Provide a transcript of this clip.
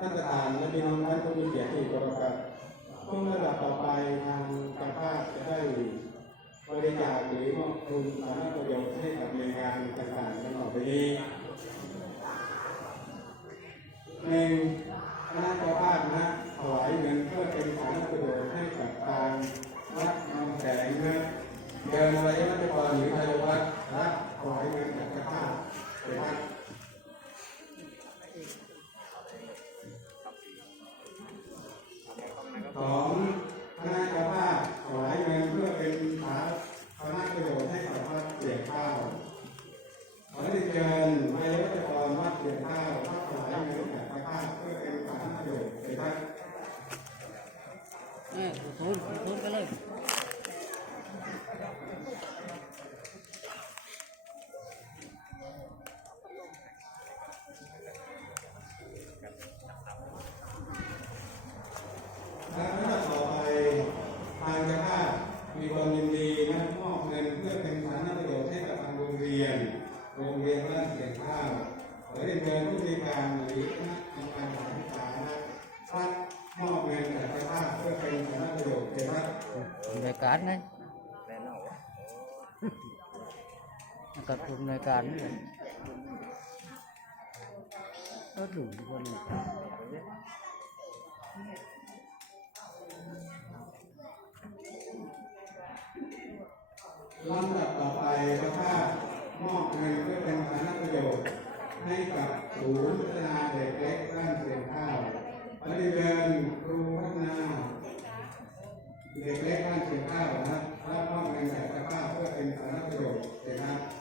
ท่านประธานและพี่น้องท่านผู้มีเกียรติที่เคารช่วงระดับต่อไปทางการภาคจะได้บริจาคหรือมอบทุนสาธารณประโยชน์ให้กับหน่วยงานต่างๆดังต่อไปนี้หนึ่งคณะเจ้าภาพนะถวายเงินเพื่อเป็นสาธารณประโยชน์ให้กับทางวัดน้ำแสงนะเดินอะไรวัดกรหรือไทยวัดรับถวายเงินจากเจ้าภาพเป็นวัดข ชน์ให้กับทางโรงเรียนโรงเรียนบ้านเสียข้าวขอได้เชิญผู้บริการหรือคณะ การไงกับกลุ่มรายการนี่แหละก็ดูคนนี้ลำดับต่อไปพระภาพมอบเงินเพื่อเป็นสาธารณประโยชน์ให้กับศูนย์พัฒนาเด็กเล็กบ้านเสียงข้าวปฏิเวณครูพัฒนาเด็กเล็กบ้านเสียง ข้าวนะครับรับมอบเงินจากร้าเพื่อเป็นสาธารณประโยชน์นะครับ